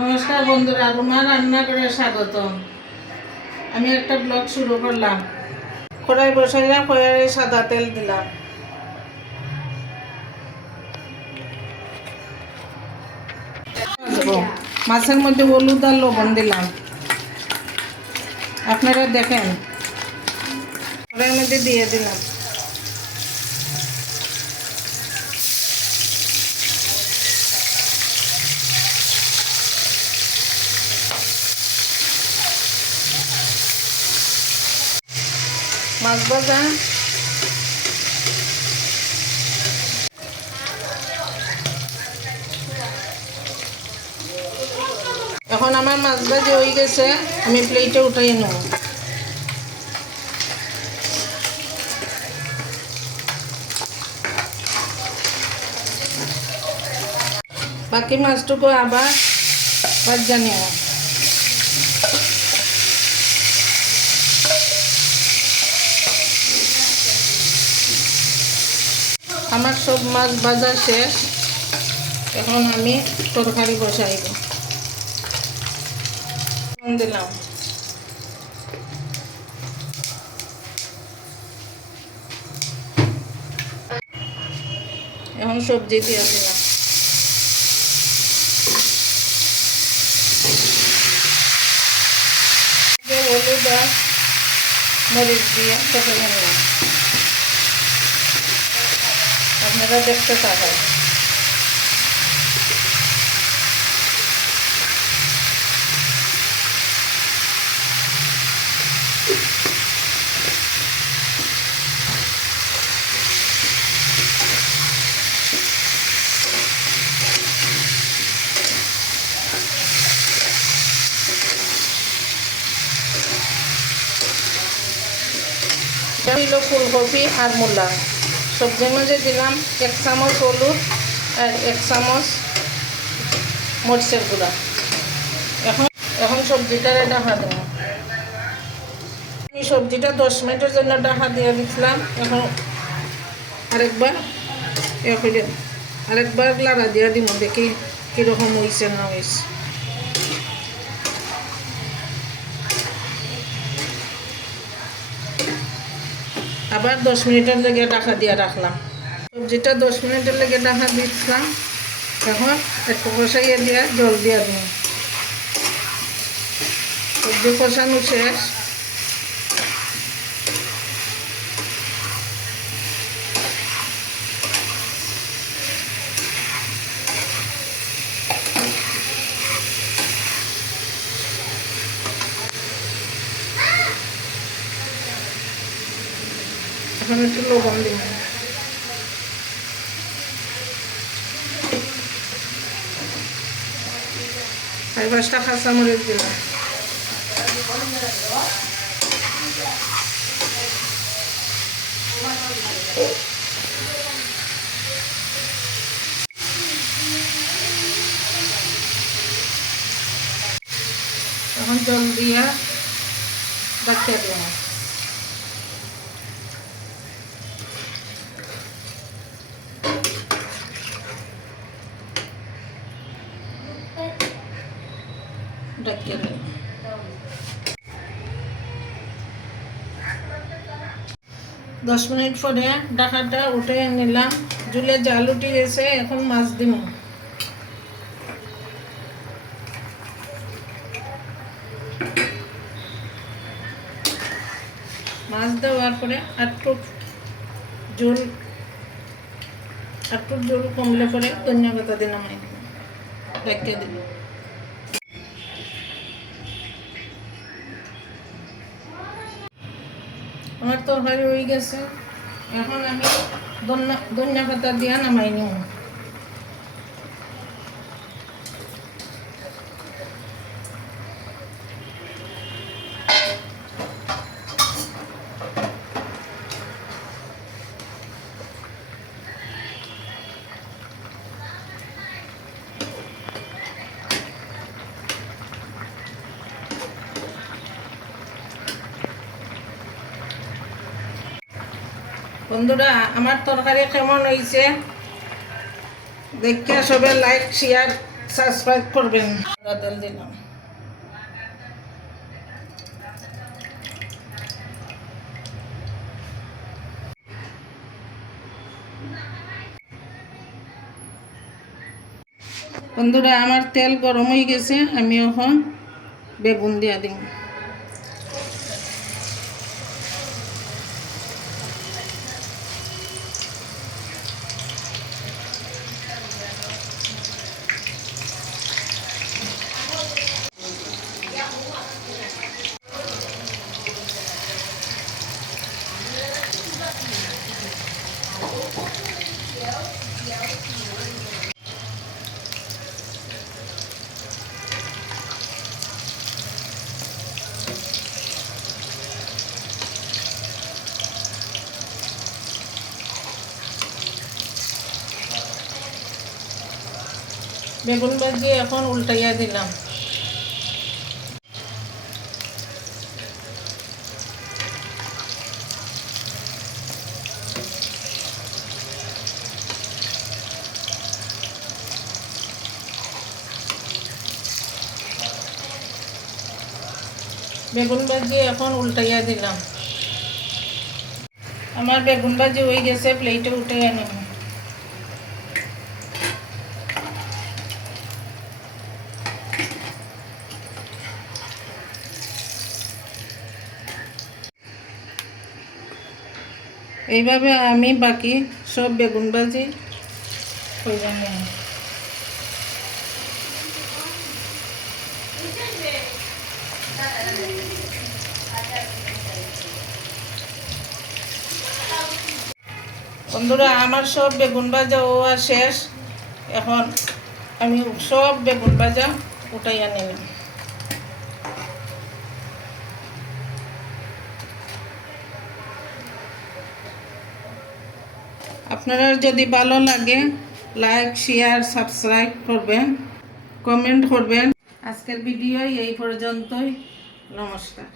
নমস্কার বন্ধুরা, রুমা রান্না করে স্বাগতম। আমি একটা ব্লগ শুরু করলাম। কড়াই বসাইলাম, কড়াইয়ে সাদা তেল দিলাম। মাছের মধ্যে হলুদ আর লবণ দিলাম। আপনারা দেখেন, কড়াইয়ের মধ্যে দিয়ে দিলাম। মাছ ভাজা, এখন আমার মাছ ভাজি হয়ে গেছে, আমি প্লেটে উঠাই নেব। বাকি মাছটুকু আবার ভাজা নেব। আমার সব মাছ ভাজা শেষ, এখন আমি তরকারি বসাইব। দিলাম, এখন সবজি দিয়ে দিলাম। হলুদ আর মরিচ দিয়ে কেটে নিলাম। আপনারা দেখতে থাকেন। ফুলকপি আর মূলা, সবজির মধ্যে দিলাম 1 চামচ হলুদ আর 1 চামচ মরিচের গুঁড়া। এখন সবজিটা ঢাকা দেবো। আমি সবজিটা 10 মিনিটের জন্য ঢাকা দিয়ে দিচ্ছিলাম। এখন আরেকবার লাড়া দিয়ে দিব, দেখি কীরকম হয়েছে না হয়েছে। আবার 10 মিনিটের লেগে ঢাকা দিয়ে রাখলাম। সবজিটা 10 মিনিটের লেগে ঢাকা দিচ্ছিলাম। এখন একটু কষাইয়ে দিয়ে জল দিয়ে দিন। সবজি কষানো শেষ। এখন একটু লবণ দিন। আর 5টা কাঁচামরিচ দিলাম। এখন জল দিয়ে রাখতে দিলাম। ঢাকিয়ে দিলাম। 10 মিনিট পরে ঢাকাটা উঠে নিলাম। ঝুলে জাল উঠে গেছে, এখন মাছ দিব। মাছ দেওয়ার পরে একটু জল কমলে পরে ধনিয়া পাতা দিয়ে নামাই দিব, ঢাকিয়ে দিব। আমার তরকারি হয়ে গেছে, এখন আমি ধনিয়া পাতা দিয়ে নামাই নিব। বন্ধুরা, আমার তরকারি কেমন হয়েছে দেখে সবাই লাইক শেয়ার সাবস্ক্রাইব করবেন। তেল দিলাম। বন্ধুরা, আমার তেল গরম হয়ে গেছে, আমি এখন বেগুন দিয়া দিই। বেগুন ভাজি এখন উল্টাইয়া দিলাম। বেগুন ভাজি এখন উল্টাইয়া দিলাম। আমার বেগুন ভাজি হয়ে গেছে, প্লেটে উঠাইয়া নেব। এইভাবে আমি বাকি সব বেগুন ভাজি কইরা নেব। বন্ধুরা, আমার সব বেগুন ভাজা হওয়া শেষ। এখন আমি সব বেগুন ভাজা উঠাইয়া নিলাম। আপনারা যদি ভালো লাগে লাইক, শেয়ার, সাবস্ক্রাইব করবেন, কমেন্ট করবেন। আজকের ভিডিও এই পর্যন্তই। নমস্কার।